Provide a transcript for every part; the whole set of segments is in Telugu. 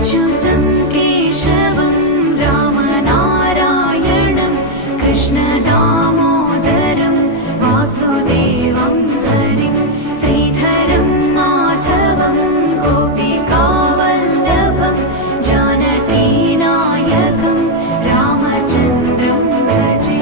अच्युतं केशवं रामनारायणं कृष्णदामोदरं वासुदेवं हरिं श्रीधरं माधवं गोपिकावल्लभं जानकीनायकं रामचन्द्रं भजे।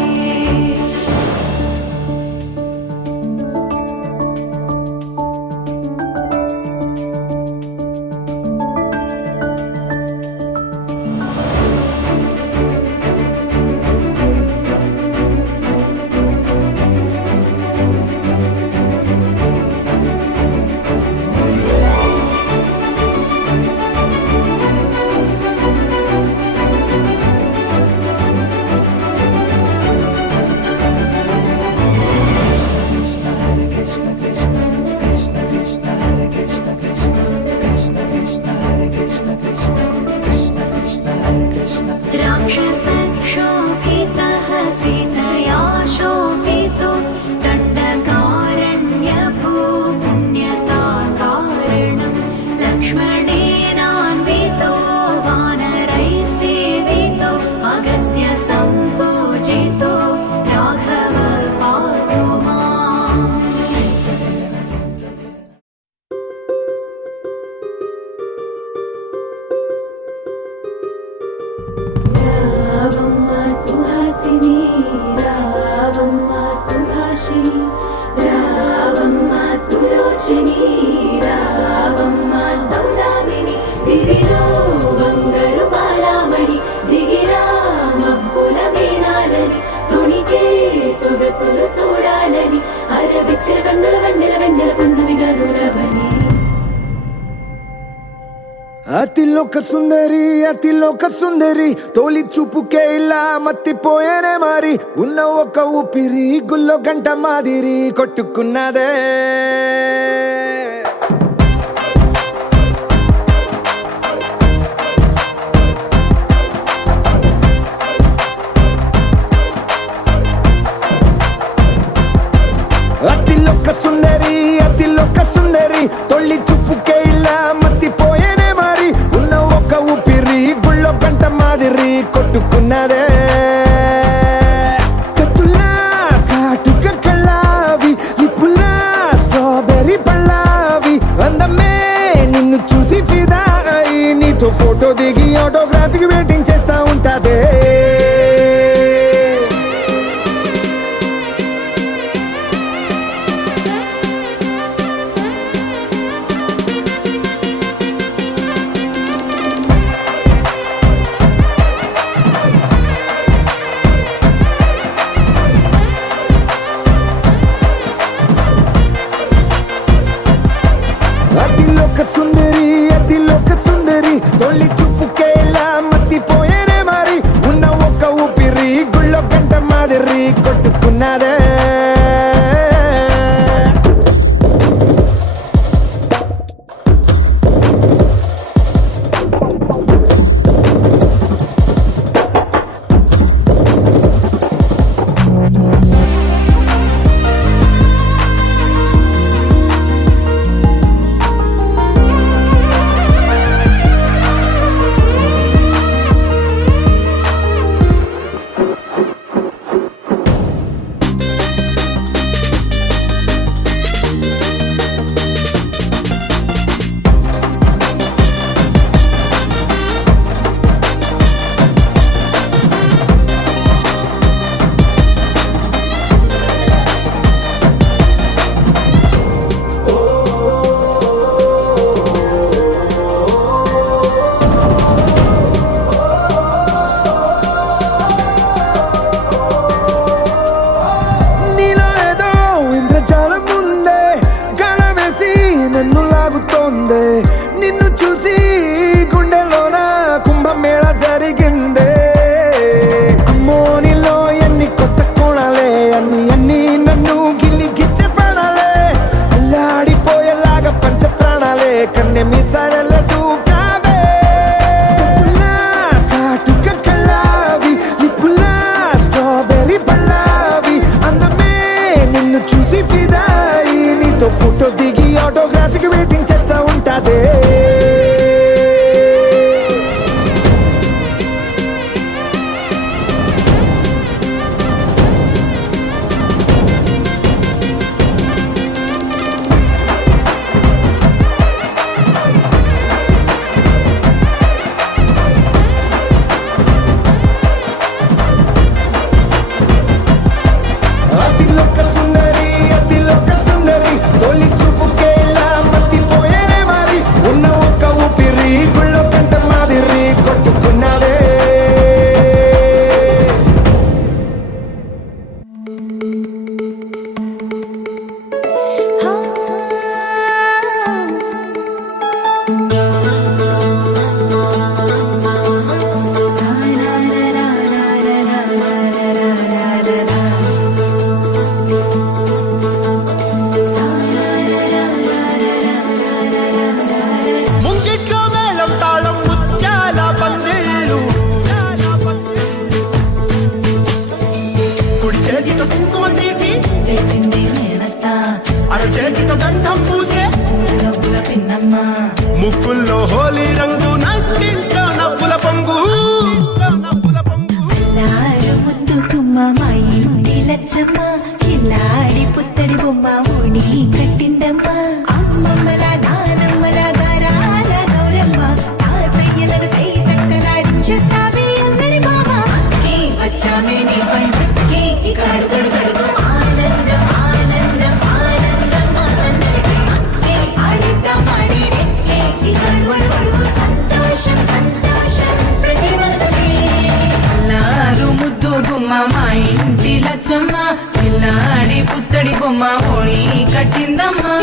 राक्षसक्षोभितः सीतया शोभितो दण्डकारण्यभूपुण्यताकारणं लक्ष्मणेनान्वितो वानरैः सेवितो अगस्त्यसम्पूजितो राघव पातु माम्। रावम्मा सुहासिनी रावम्मा सुभाषिणी रावम्मा सुलोचनी रावम्मा सौदामिनी दिविरो बंगरु बालामणि दिगिरा मब्बुल मीनाలని తొణికే సొగసులు చూడాలని అరవిచ్చిన కన్నుల వెన్నెల వెన్నెల పున్నమిగా నులవని అతిలోక సుందరి తోలి చూపుకే ఇలా మత్తిపోయేనే మారి ఉన్న ఒక ఊపిరి గుల్లో గంట మాదిరి కొట్టుకున్నదే అతిలోక సుందరి తొలి చూపుకే ఇలా మత్తిపోయేనే మారి ఉన్న ఒక ఊపిరి గుళ్ళో గంట మాదిరి కొట్టుకున్నదే కత్తులా కాటుక కళ్ళావి నిప్పులా స్ట్రాబెర్రీ పళ్ళ తొలి రంగు నట్టింట్లో నవ్వుల పొంగు అల్లారు ముద్దు గుమ్మ మా ఇంటి లచ్చమ్మ కిల్లాడి పుత్తడి బొమ్మ ఓణి కట్టిందమ్మ అమ్మమ్మల నానమ్మల గారాల గౌరమ్మ తాతయ్యలను కై తక్కలాడించేస్తావే అల్లరి మామ అక్కి వచ్చామే నీ పంటకి ఇక అడుగడు గడుగు ఆనందం ఆనందం ఆనందం అందరికీ అక్కి ఆడిద్దాం ఆడిడే ఇక అడుగడు గడుగు సంతోషం సంతోషం ప్రతి మనసుకి అల్లారు ముద్దు గుమ్మ మా ఇంటి లచ్చమ్మ పిల్లాడి పుత్తడి బొమ్మ ఓణి కట్టిందమ్మా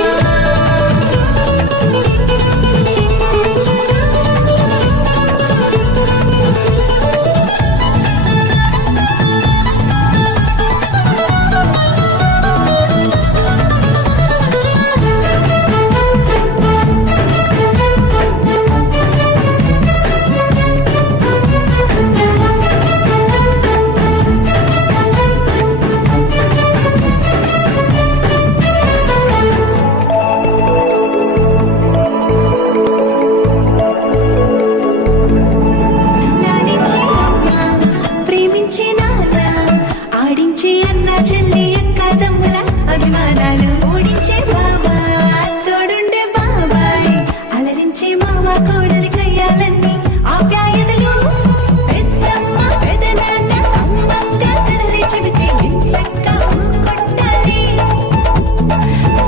లాలించి అమ్మ ప్రేమించి నాన్న ఆడించి అన్న చెల్లి అక్క తమ్ముల అభిమానాలు ఓడించే బాబా తోడుండే బాబాయ్ అలరించే మామ కోడలి కయ్యాలన్నీ ఆప్యాయతలు పెద్దమ్మ పెదనాన్న అమ్మంగా కదలి చెబితే ఎంచక్క కొట్టాలి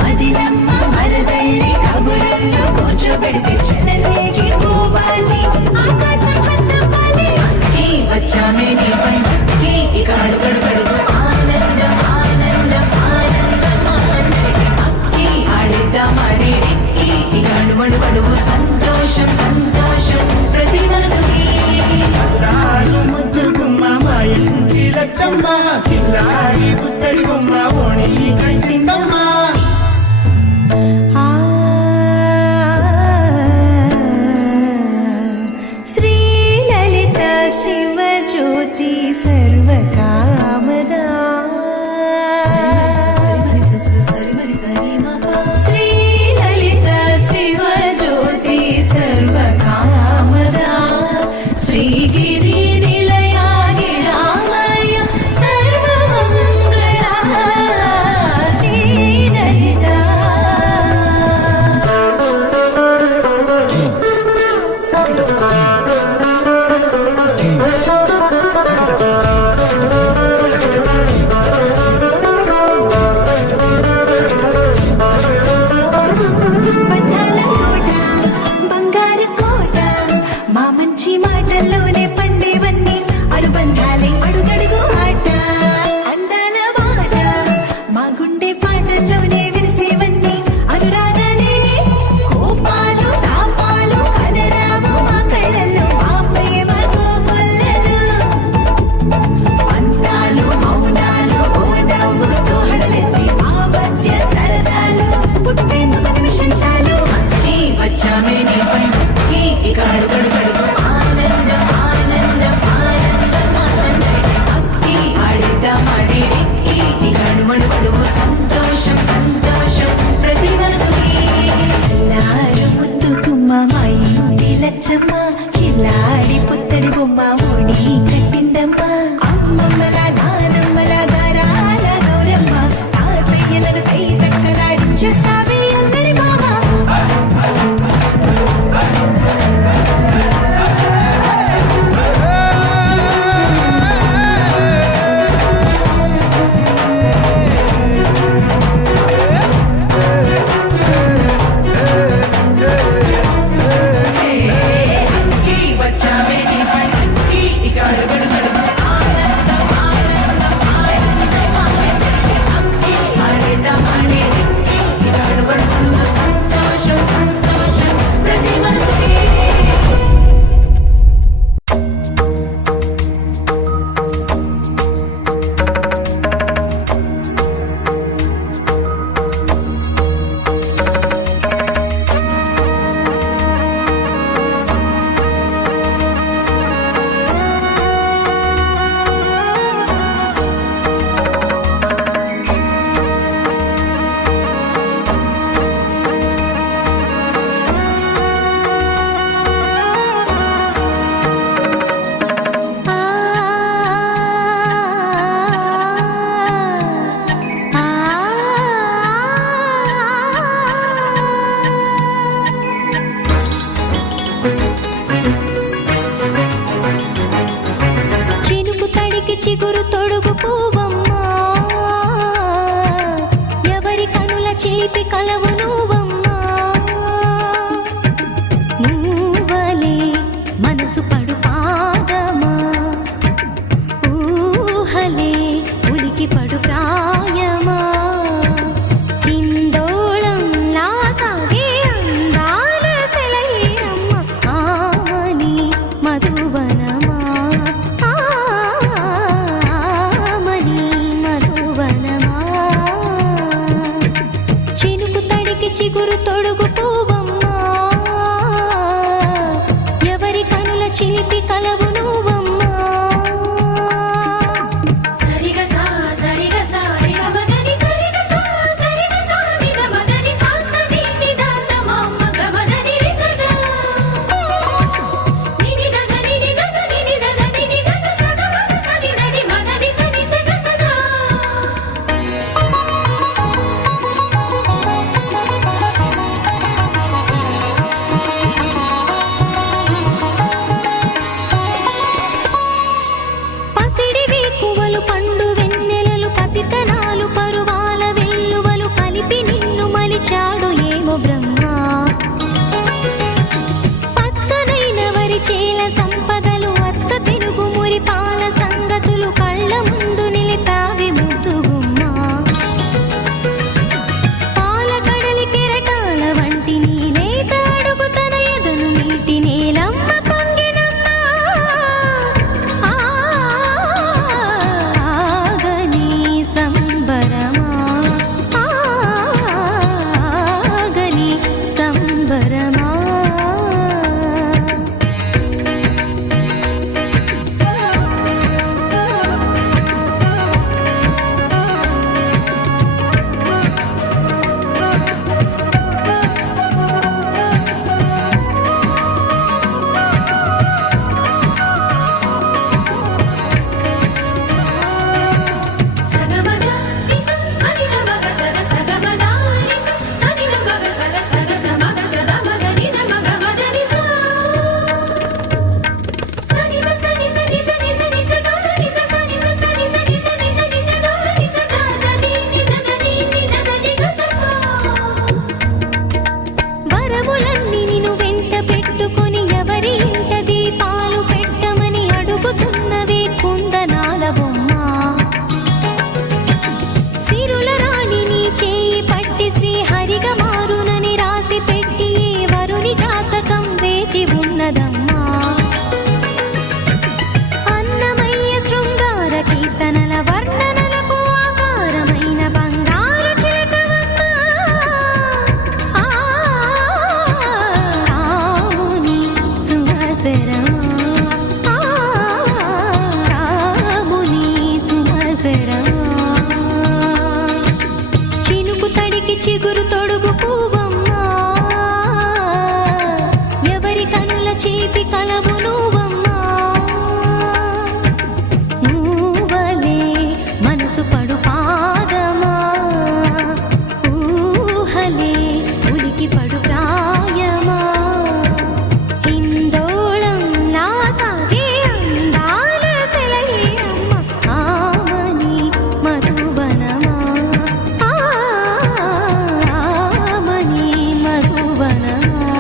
అదినమ్మ మరదళ్ళి కబురుల్లో కూర్చోబెడితే చెలరేగి పోవాలి ఆకాశం హద్దపాలి అక్కి వచ్చామే నీ పంటకి ఇక అడుగడు గడుగు ఆనందం ఆనందం ఆనందం అందరికీ అక్కి ఆడిద్దాం ఆడేడిక్కి ఇక అడుగడు గడుగు సంతోషం సంతోషం ప్రతి మనసుకి ముద్దు గుమ్మ మా ఇంటి లచ్చమ్మ కిల్లాడి పుత్తడి బొమ్మ ఓణి కట్టిందమ్మా శ్రీలలిత శివజ్యోతి సర్వకామదా శ్రీలలిత శివజ్యోతి సర్వకామదా శ్రీగిరి నిలయాగి రామయ సర్వమంగళ శ్రీలలిత బంధాల కోట బంగారు కోట మా మంచి మాటల్లోనే పండేవన్నీ అనుబంధాలే అడుగడుగు ఆట అందాల బాట మా గుండె పాటల్లోనే విరిసేవన్నీ అనురాగాలే కోపాలు తాపాలు కనరావు మా కళ్ళల్లో మా ప్రేమ కోకొల్లలు అంతాలు మౌనాలు ఓ నవ్వుతో హడలెత్తి మా మధ్య సరదాలు పుట్టేందుకు నిమిషం చాలు అక్కి వచ్చామే నీ పంటకి ఇక అడుగడు గడుగు ఆనందం ఆనందం ఆనందం అందరికీ అక్కి ఆడిద్దాం ఆడేడిక్కి ఇక అడుగడు గడుగు సంతోషం సంతోషం ప్రతి మనసుకి అల్లారు ముద్దు గుమ్మ మా ఇంటి లచ్చమ్మ కిల్లాడి పుత్తడి బొమ్మ ఓణి కట్టిందమ్మ అమ్మమ్మల నానమ్మల గారాల గౌరమ్మ తాతయ్యలను కై తక్కలాడించేస్తావే అల్లరి మామ అక్కి వచ్చామే నీ పంటకి ఇక అడుగడు గడుగు చిగురు తొడుగు పువ్వమ్మా ఎవరి కనుల చిలిపి కలవు నువ్వమ్మా నువ్వలే మనసు పడు పాదమా ఊహలే ఉలికి పడు ప్రాయమా ఇందోళం నా సాగే అందాల సెలయేరమ్మ ఆమని మధువనమా ఆమని మధువనమా చినుకు తడికి చిగురు తొడుగు పువ్వమ్మా ఎవరి కనుల చిలిపి కలవు నువ్వమ్మా సరిగ సా రిగ మదని సరిగ సా నిద మదని సా సని నిదాత మమ్మ గమదని రిసదా నిని దద నిని గద నిని దద నిని గద సగ మగ సని దని మదని సని సగ సదా పసిడి వేకువలు పండు వెన్నెలలు పసితనాలు పరువాల వెల్లువలు కలిపి నిన్ను మలిచాడు ఏమో బ్రహ్మ పచ్చనైన వరి చేల సంపదలు అచ్చ తెలుగు మురి పాల సంగతులు కళ్ళ ముందు నిలిపావి ముద్దుగుమ్మ పాల కడలి కెరటాల వంటి నీలేత అడుగు తన ఎదను మీటి నేలమ్మ పొంగినమ్మ ఆగని సంబరమా ఆగని సంబరమా సగమద నిస సని ద మగ సగ సగమద నిస సని ద మగ సగ సగ సమగ సద మగ ని ద మగ మద నిస సని స సని సని సని సని స గ నిస సని స సని సని సని సని స గ నిస ద ద ని ని ద ద ని ని ద ద ని గ స వరములన్నీ నిన్ను వెంట పెట్టుకొని ఎవరి ఇంట దీపాలు పెట్టమని అడుగుతున్నవే కుందనాల బొమ్మ సిరుల రాణి నీ చేయి పట్టి శ్రీహరిగా మారునని రాసి పెట్టి ఏ వరుని జాతకం వేచి ఉన్నదమ్మా అన్నమయ్య శృంగార కీర్తనల వర్ణనలకు ఆకారమైన బంగారు చిలకవమ్మ రాముని సుమసరమా రాముని సుమసరమా చినుకు తడికి చిగురు తొడుగు పువ్వమ్మా ఎవరి కనుల చీపి కలవు నువ్వమ్మా నువ్వలే మనసు పడు పాదమా ఊహలే ఉలికి పడు ప్రాయమా ఇందోళం నా సాగే అందాల సెలయేరమ్మ ఆమని మధువనమా ఆమని మధువనమా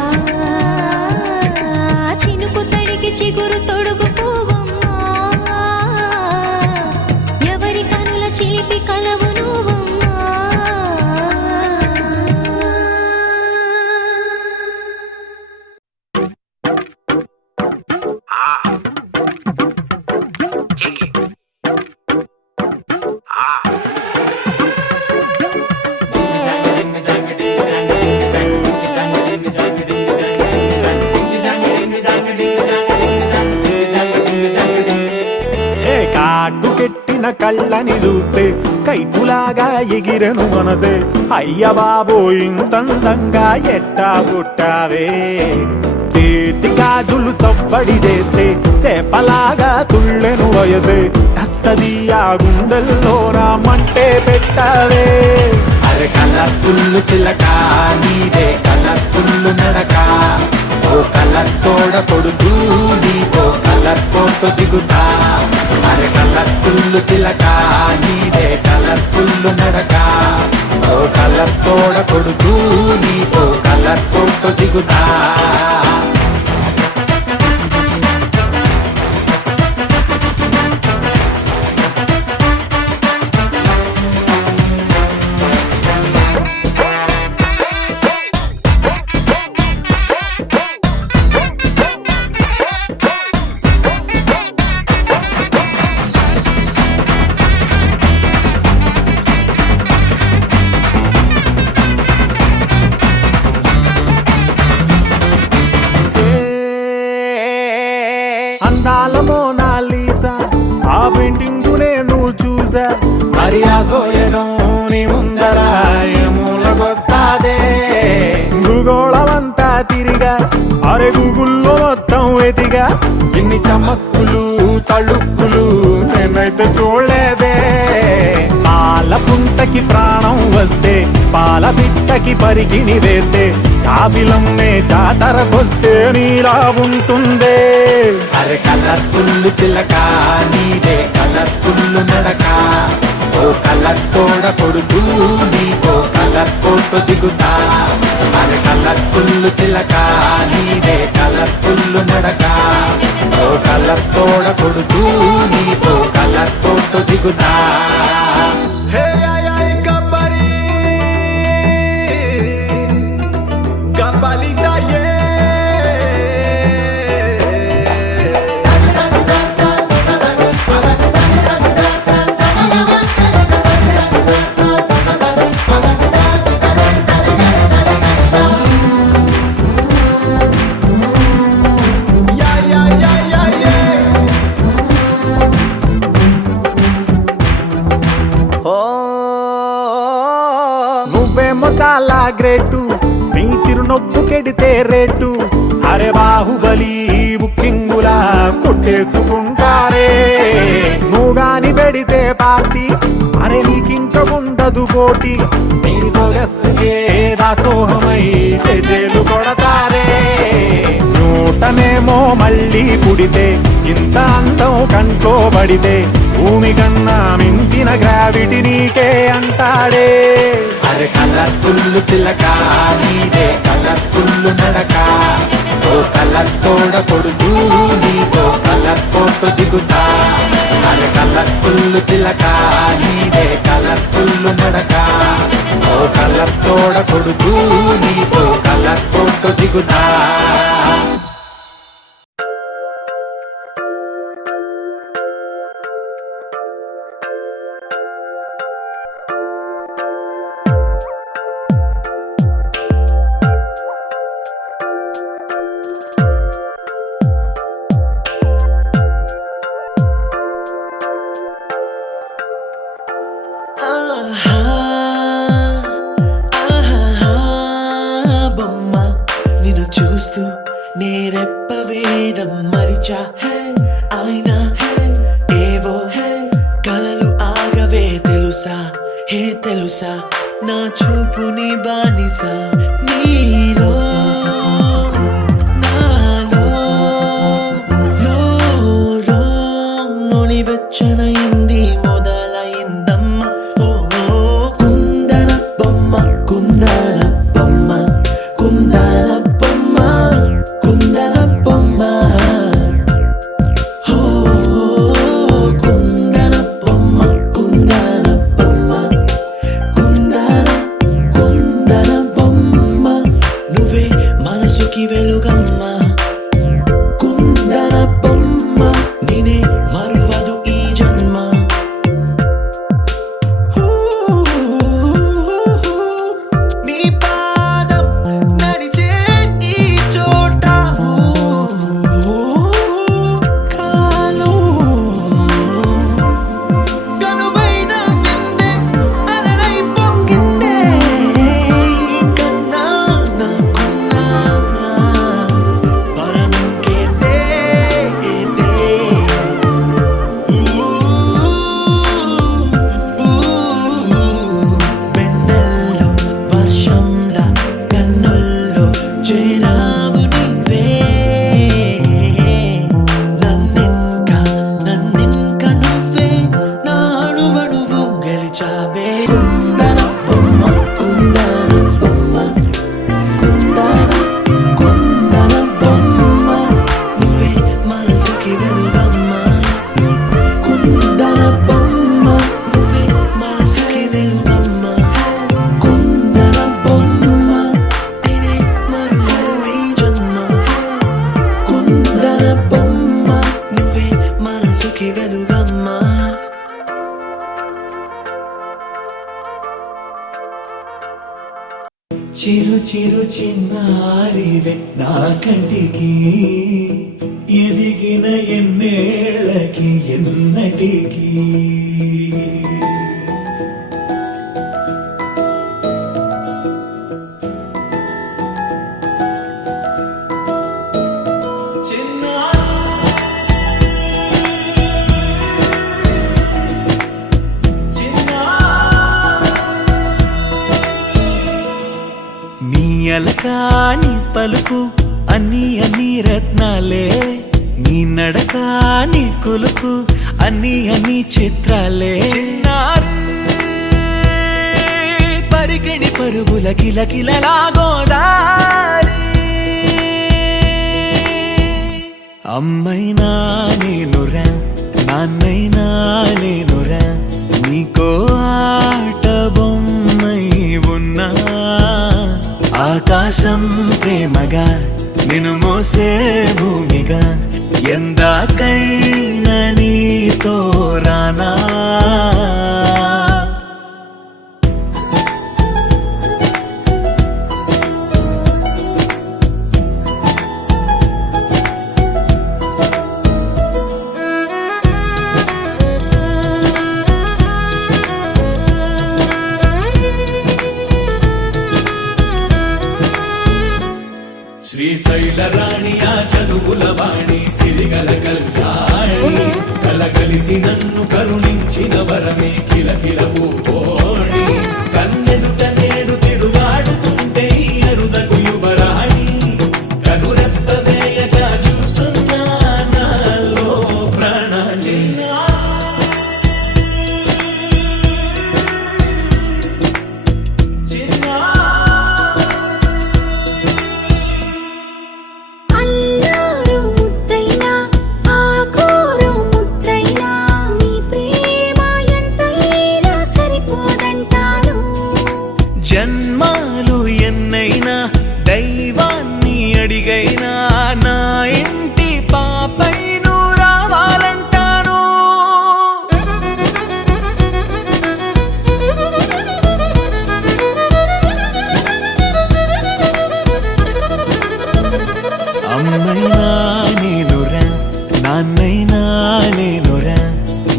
చినుకు తడికి చిగురు తొడుగు పువ్వమ్మా ఎవరి కనుల చిలిపి కలవు నువ్వమ్మా ఏ కాటుకెట్టిన కళ్ళని చూస్తే కైటులాగా ఎగిరెను మనసే అయ్య బాబో ఇంతందంగా ఎట్టా పుట్టావే చేతి గాజులు సవ్వడి చేస్తే చేపలాగా తుళ్ళెను వయసే తస్సదియా గుండెల్లో నా మంటే పెట్టావే అరే కలర్ఫుల్ చిలక నీదే కలర్ఫుల్ నడక ఓ కలర్ సోడ కొడుతూ నీతో కలర్ కలర్ ఫోటో దిగుతా అరే కలర్ఫుల్ చిలక నీదే కలర్ఫుల్ నడక ఓ కలర్ సోడ కొడుతూ నీతో కలర్ ఫోటో దిగుతా అందాల మోనాలీసా ఆ పెయింటింగ్ నేను చూసా మరి ఆ సోయడం నీ ముందర మూలకొస్తాదే భూగోళమంతా తిరిగా అరే గూగుల్లో మొత్తం ఎదిగా ఇన్ని చమక్కులు తళుక్కులు నేనైతే చూడలేదే పాల పుంటకి ప్రాణం వస్తే పాల బిట్టకి పరిగిణి వేస్తే చాబిలమ్మే జాతరకొస్తే నీలా ఉంటుందే అరే కలర్ఫుల్ చిలక నీదే కలర్ఫుల్ నడక ఓ కలర్ సోడ కొడుతూ నీతో కలర్ ఫోటో దిగుతా అరే కలర్ఫుల్ చిలక నీదే కలర్ఫుల్ నడక ఓ కలర్ సోడ కొడుతూ నీతో కలర్ ఫోటో దిగుతా నువ్వేమో చాలా గ్రేటు నీ చిరునొప్పు కెడితే రేటు అరే బాహుబలి బుకింగులా కొట్టేసుకుంటారే నువ్వు గాని పెడితే పార్టీ అరే నీకింక ఉండదు పోటీ నీ సొగస్సుకే దాసోహమై చేజేలు కొడతారే నూటనేమో మళ్ళీ పుడితే ఇంత అందం కంట్లో పడితే భూమి కన్నా మించిన గ్రావిటీ నీకే అంటాడే అరే కలర్ఫుల్ చిలక నీదే కలర్ఫుల్ నడక ఓ కలర్ సోడ కొడుతూ నీతో కలర్ ఫోటో దిగుతా అరే కలర్ఫుల్ చిలక నీదే కలర్ఫుల్ నడక ఓ కలర్ సోడ కొడుతూ నీతో కలర్ ఫోటో దిగుతా బొమ్మ నిన్ను చూస్తూ నేరెప్ప వేయడం మరిచా ఆయన ఏవో కలలు ఆగవే తెలుసా హే తెలుసా నా చూపుని బానిసా నీలో నాలో లో నొలివెచ్చనైంది మొదలైందమ్మ ఓ కుందన బొమ్మ కుందన బొమ్మ కుందన బొమ్మ కుందన బొమ్మ ఓ కుందన బొమ్మ కుందన బొమ్మ కుందన బొమ్మ నువ్వే చిరు చిన్నారివే నా కంటికి ఎదిగిన ఎన్నేళ్ళకి ఎన్నటికి అలకాని పలుకు అన్ని రత్నాలే నీ నడక నీ కులుకు అన్ని చిత్రాలే పరికిణి పరుగుల కిలకిలలా గోదారి అమ్మైనా నేనురా నాన్నైనా నేనురా నీకో ఆట బొమ్మై ఉన్నా ఆకాశం ప్రేమగా నిన్ను మోసే భూమిగా ఎందాకైనా నీతో రానా శ్రీశైల రాణి ఆ చదువుల వాణి సిరిగల కళ్యాణి కలగలిసి నన్ను కరుణించిన వరమే కిలకిల పూకోణి కన్నెదుట నేడు తిరుగాడుతుంటే అరుదకు యువరాణి కనురెప్ప వేయక చూస్తున్నా నాలో ప్రాణ జన్మాలు ఎన్నైనా దైవాన్ని అడిగైనా నా ఇంటి పాపైను రావాలంటాను అమ్మైనా నేనురా నాన్నైనా నేనురా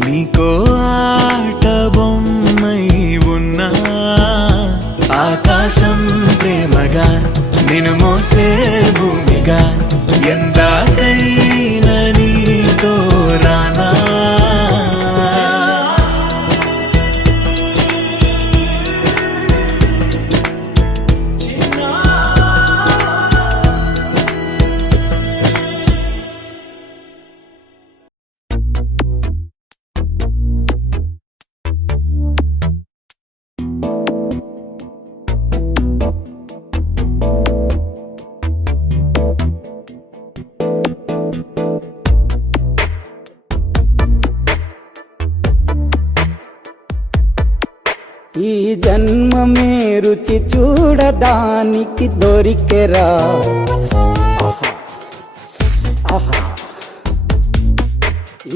నీకో ఆట బొమ్మై ఉన్నా ఆకాశం ప్రేమగా నిన్ను మోసే భూమిగా ఎందాకైనా నీతో రానా ఈ జన్మమే రుచి చూడడానికి దొరికెరా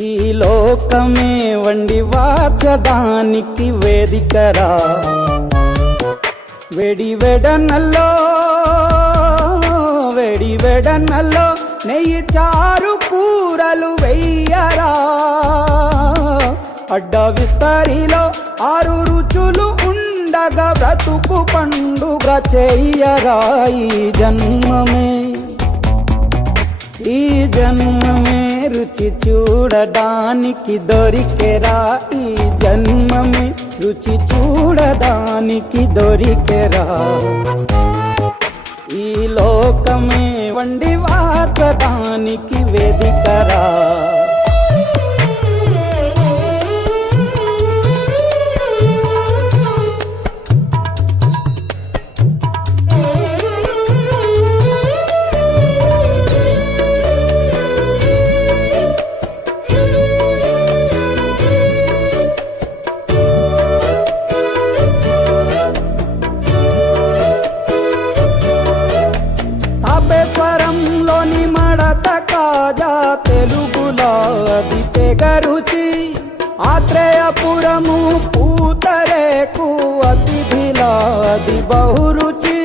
ఈ లోకమే వండి వాచడానికి వేదికరా వెడి వెడనల్లో నెయ్యి చారు కూరలు వెయ్యరా అడ్డ విస్తరిలో 6 రుచులు ఉండగా బ్రతుకు పండుగ చెయ్యరా ఈ జన్మమే రుచి చూడడానికి దొరికెరా ఈ జన్మమే రుచి చూడడానికి దొరికెరా ఈ లోకమే వండి వార్చడానికి వేదికరా తాపేశ్వరంలోని మడత కాజా తెలుగులో అది తెగ రుచి ఆత్రేయపురము పూతరేకు అతిథిలా అది బహురుచి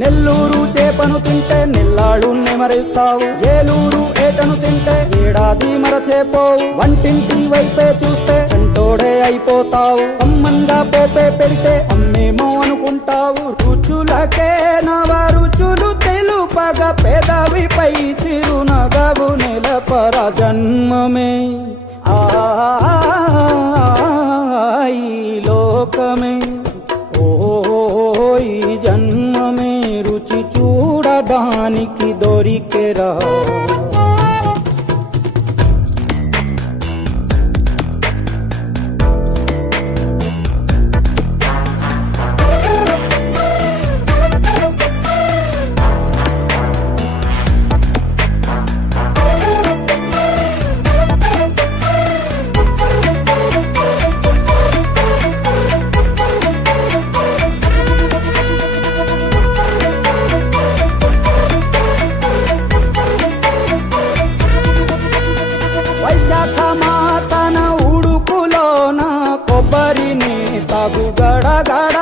నెల్లూరు చేపను తింటే నెల్లాళ్ళు నెమరేస్తావు, ఏలూరు ఏటను తింటే ఏడాది మరచేపోవు. వంటింటి వైపే చూస్తే చంటోడే అయిపోతావు, అమ్మంగా పోపే పెడితే అమ్మేమో అనుకుంటావు. రుచులకే నవ రుచులు తెలుపగ పెదవిపై చిరునగవు నెలపర జన్మమే ఈ లోకమే ఈ జన్మమే రుచి చూడడానికి దొరికెరా. వైశాఖ మాసన ఉడుకులోన కొబ్బరిని తాగు గడగడ,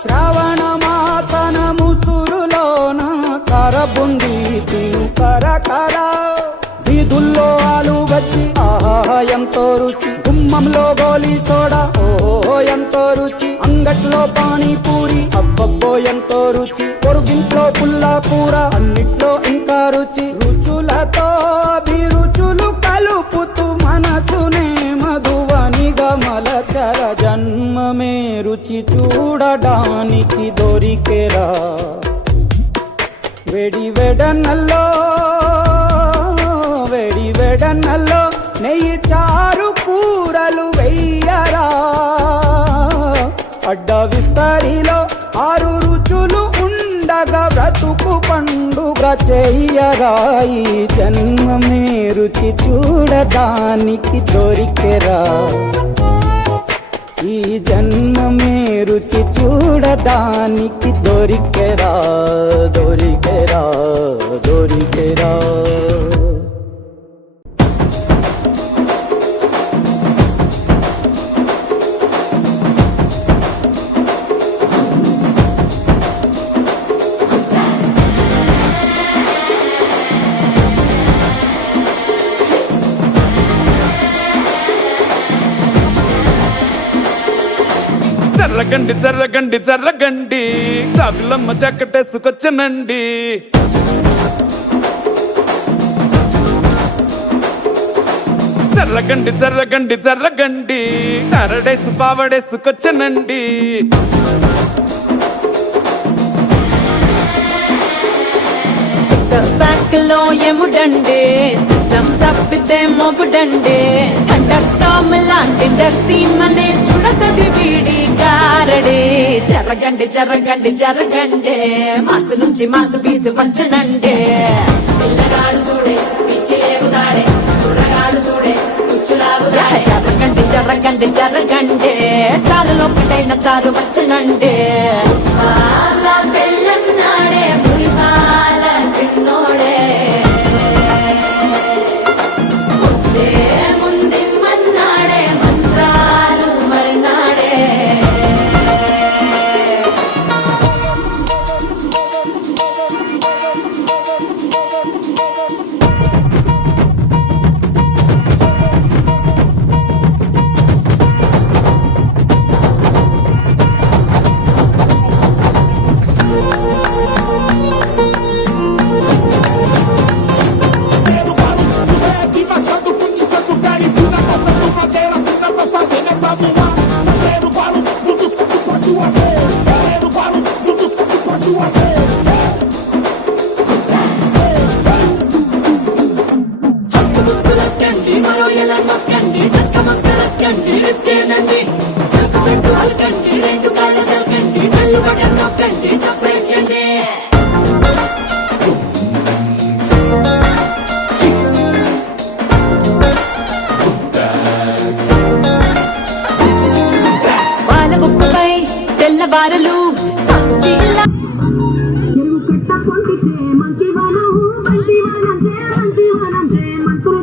శ్రావణ మాసన ముసురులోన కరబుంది తిను కరకర. వీధుల్లో ఆలు వచ్చి ఆహా ఎంతో రుచి, గుమ్మంలో గోలీ సోడా ఓహో ఎంతో రుచి, అంగట్లో పానీపూరి అబ్బబ్బో ఎంతో రుచి, పొరుగింట్లో పుల్లా కూర అన్నిట్లో ఇంకా రుచి. రుచులతో అభిరుచులు కలుపుతూ మనసునే మధువనిగా మలచర జన్మమే రుచి చూడడానికి దొరికెరా. వేడి వెడనల్లో నెయ్యి చారు కూరలు వెయ్యరా, అడ్డ విస్తరిలో 6 రుచులు ఉండగా బ్రతుకు పండుగ చెయ్యరా. ఈ జన్మమే రుచి చూడడానికి దొరికెరా, ఈ జన్మమే రుచి చూడడానికి దొరికెరా దొరికెరా దొరికెరా. జర్రగండి జర్రగండి జర్రగండి, కాకులమ్మ జక్కటేసుకొచ్చనండి. జర్రగండి జర్రగండి జర్రగండి, కరడేసు పావడేసుకొచ్చనండి. బ్యాక్ లో ఎముడండి, సిస్టమ్ తప్పితే మొగుడండి. అండర్ స్టామ్ లాంటి సీమనే చూడతది వీడి గారడి. జరగండి జరగండి జరగండి, మాసు నుంచి మాసు పీసు వంచనండి. పిల్లగాడు చూడే పిచ్చి ఎగుతాడే, కుర్రగాడు చూడే కుచ్చులాగుతాడే. జరగండి జరగండి జరగండి, స్టారులో ఒకటైన స్టారు వచ్చనండి. పెళ్ళన్నాడే మురిపాల సిన్నోడే, ముందే మన్నాడే మంత్రాలు మర్నాడే. మరో ఎలా మస్కండి, జస్క మస్కరస్కండి, రిస్కేనండి. సరుకు చెట్టు అల్కండి, 2 కాళ్ళ చల్కండి, నల్లు బటన్ నొక్కండి, సప్రెస్చండి. పాల బుక్కపై తెల్లవారలు చెరువు కట్ట పొంటి చే మంతి వనం బంటి వనం చే మంతి వనం చే మంత్రుల